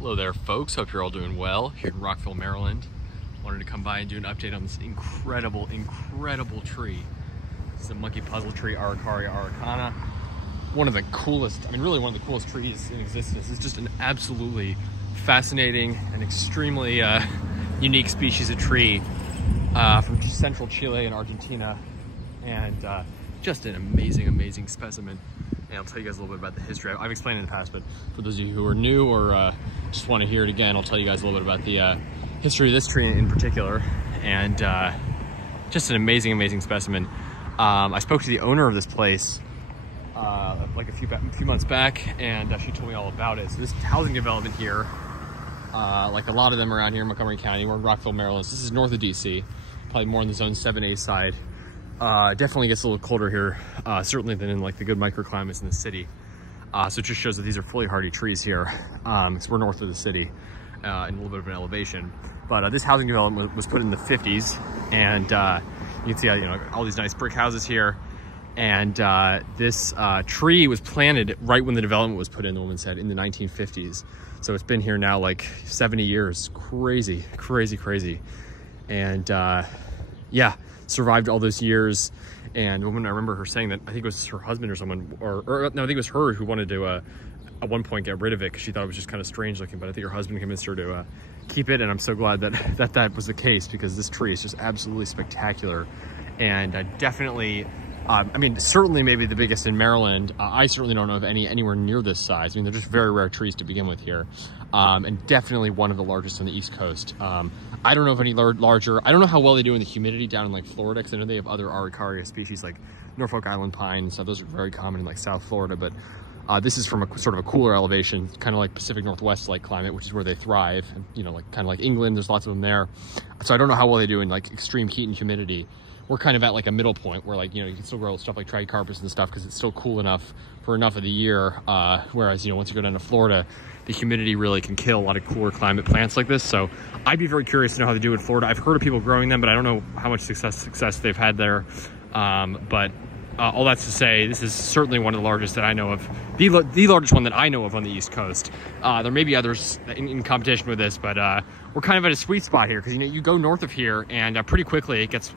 Hello there, folks. Hope you're all doing well here in Rockville, Maryland. Wanted to come by and do an update on this incredible tree. This is a monkey puzzle tree, Araucaria araucana. One of the coolest, really one of the coolest trees in existence. It's just an absolutely fascinating and extremely unique species of tree from central Chile and Argentina. And just an amazing specimen. And I'll tell you guys a little bit about the history. I've explained it in the past, but for those of you who are new or just want to hear it again, I'll tell you guys a little bit about the history of this tree in particular. And just an amazing specimen. I spoke to the owner of this place like a few months back, and she told me all about it. So this housing development here, like a lot of them around here in Montgomery County, we're in Rockville, Maryland. So this is north of DC, probably more on the zone 7A side. Definitely gets a little colder here, certainly than in like the good microclimates in the city. So it just shows that these are fully hardy trees here, because we're north of the city, and a little bit of an elevation. But this housing development was put in the 50s, and you can see all these nice brick houses here. And this tree was planted right when the development was put in, the woman said, in the 1950s. So it's been here now like 70 years. Crazy. And yeah, survived all those years. And the woman, I remember her saying that, I think it was her husband or someone, or no, I think it was her who wanted to at one point get rid of it because she thought it was just kind of strange looking, but I think her husband convinced her to keep it. And I'm so glad that was the case, because this tree is just absolutely spectacular. And definitely, certainly maybe the biggest in Maryland. I certainly don't know of anywhere near this size. They're just very rare trees to begin with here. And definitely one of the largest on the East Coast. I don't know of any larger. I don't know how well they do in the humidity down in like Florida, because I know they have other Araucaria species like Norfolk Island pine and stuff. Those are very common in like South Florida, but this is from a sort of a cooler elevation, kind of like Pacific Northwest like climate, which is where they thrive. And, like kind of like England, there's lots of them there. So I don't know how well they do in like extreme heat and humidity. We're kind of at like a middle point where you can still grow stuff like tricarpus and stuff because it's still cool enough for enough of the year. Whereas, once you go down to Florida, the humidity really can kill a lot of cooler climate plants like this. So I'd be very curious to know how they do in Florida. I've heard of people growing them, but I don't know how much success they've had there. But all that's to say, this is certainly one of the largest that I know of, the largest one that I know of on the East Coast. There may be others in competition with this, but we're kind of at a sweet spot here, because you go north of here and pretty quickly it gets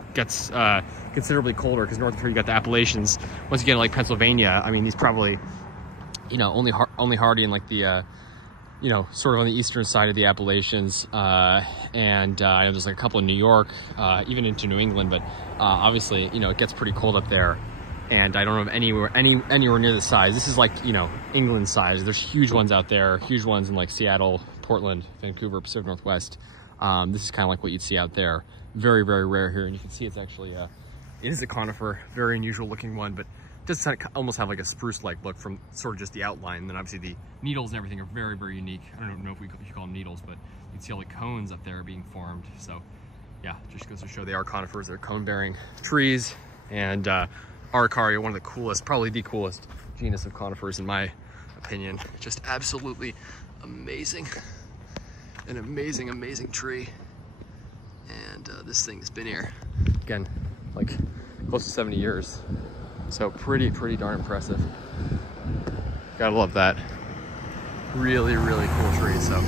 considerably colder, because north of here you got the Appalachians. Once you get to like Pennsylvania, these probably only hardy in like the sort of on the eastern side of the Appalachians, and I know there's like a couple in New York, even into New England, but obviously it gets pretty cold up there. And I don't know of anywhere near the size. This is like, England size. There's huge ones out there, huge ones in like Seattle, Portland, Vancouver, Pacific Northwest. This is kind of like what you'd see out there. Very rare here. And you can see it's actually, it is a conifer, very unusual looking one, but it does almost have like a spruce-like look from sort of just the outline. And then obviously the needles and everything are very unique. I don't know if you call them needles, but you can see all the cones up there being formed. So yeah, just goes to show they are conifers. They're cone-bearing trees. And Araucaria, one of the coolest, probably the coolest genus of conifers in my opinion. Just absolutely amazing. An amazing tree. And this thing has been here, again, like close to 70 years. So pretty darn impressive. Gotta love that. Really cool tree. So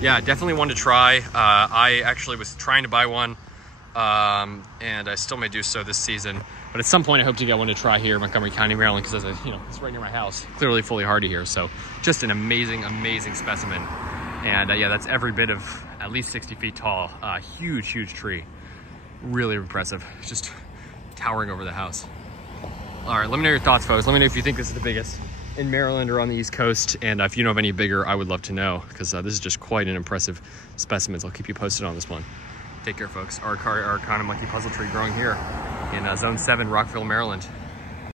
yeah, definitely one to try. I actually was trying to buy one, and I still may do so this season. But at some point, I hope to get one to try here in Montgomery County, Maryland, because it's right near my house. Clearly fully hardy here. So just an amazing specimen. And yeah, that's every bit of at least 60 feet tall. Huge tree. Really impressive. Just towering over the house. All right, let me know your thoughts, folks. Let me know if you think this is the biggest in Maryland or on the East Coast. And if you know of any bigger, I would love to know, because this is just quite an impressive specimen. So I'll keep you posted on this one. Take care, folks. Araucaria araucana monkey puzzle tree growing here in Zone 7, Rockville, Maryland.